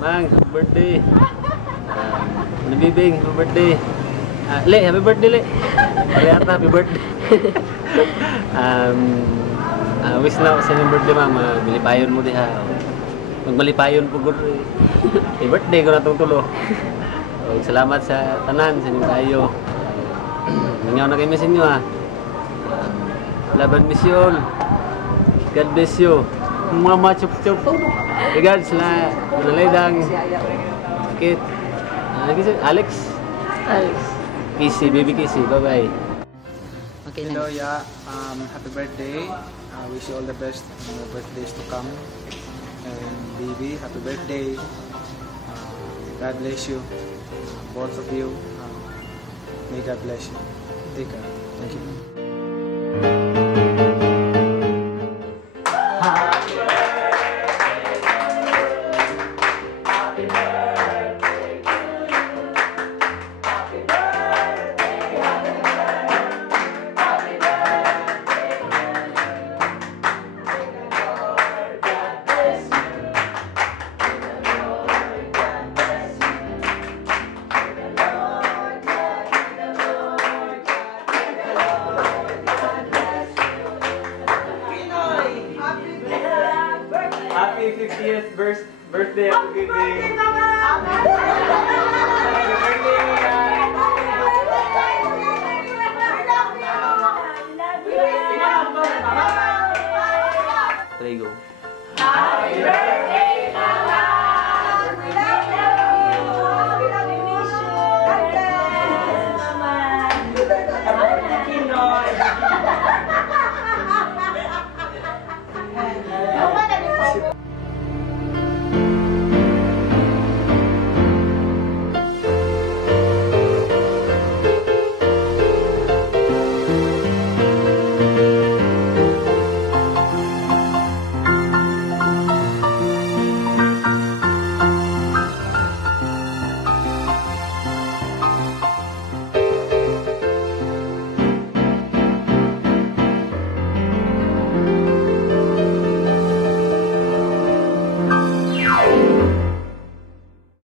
Mang, happy birthday. Nabibing, happy birthday. Le, happy birthday, Le. Palihata, happy birthday. Wish na ako sa inyong birthday, ma'am. Malipayon mo diha. Magmalipayon po, good. Happy birthday ko na itong tulo. Salamat sa tanan, sa inyong tayo. Nangaw na kayo miss inyo, ha. Laban misyon. God bless you. Mama chup-chup. Regards na nalaydang kit. Alex. Kissy, baby Kissy. Bye-bye. Okay, hello, yeah. Happy birthday. I wish you all the best in your birthdays to come. And baby, happy birthday. God bless you. Both of you. May God bless you. Take care. Thank you. Happy 50th birthday, happy birthday.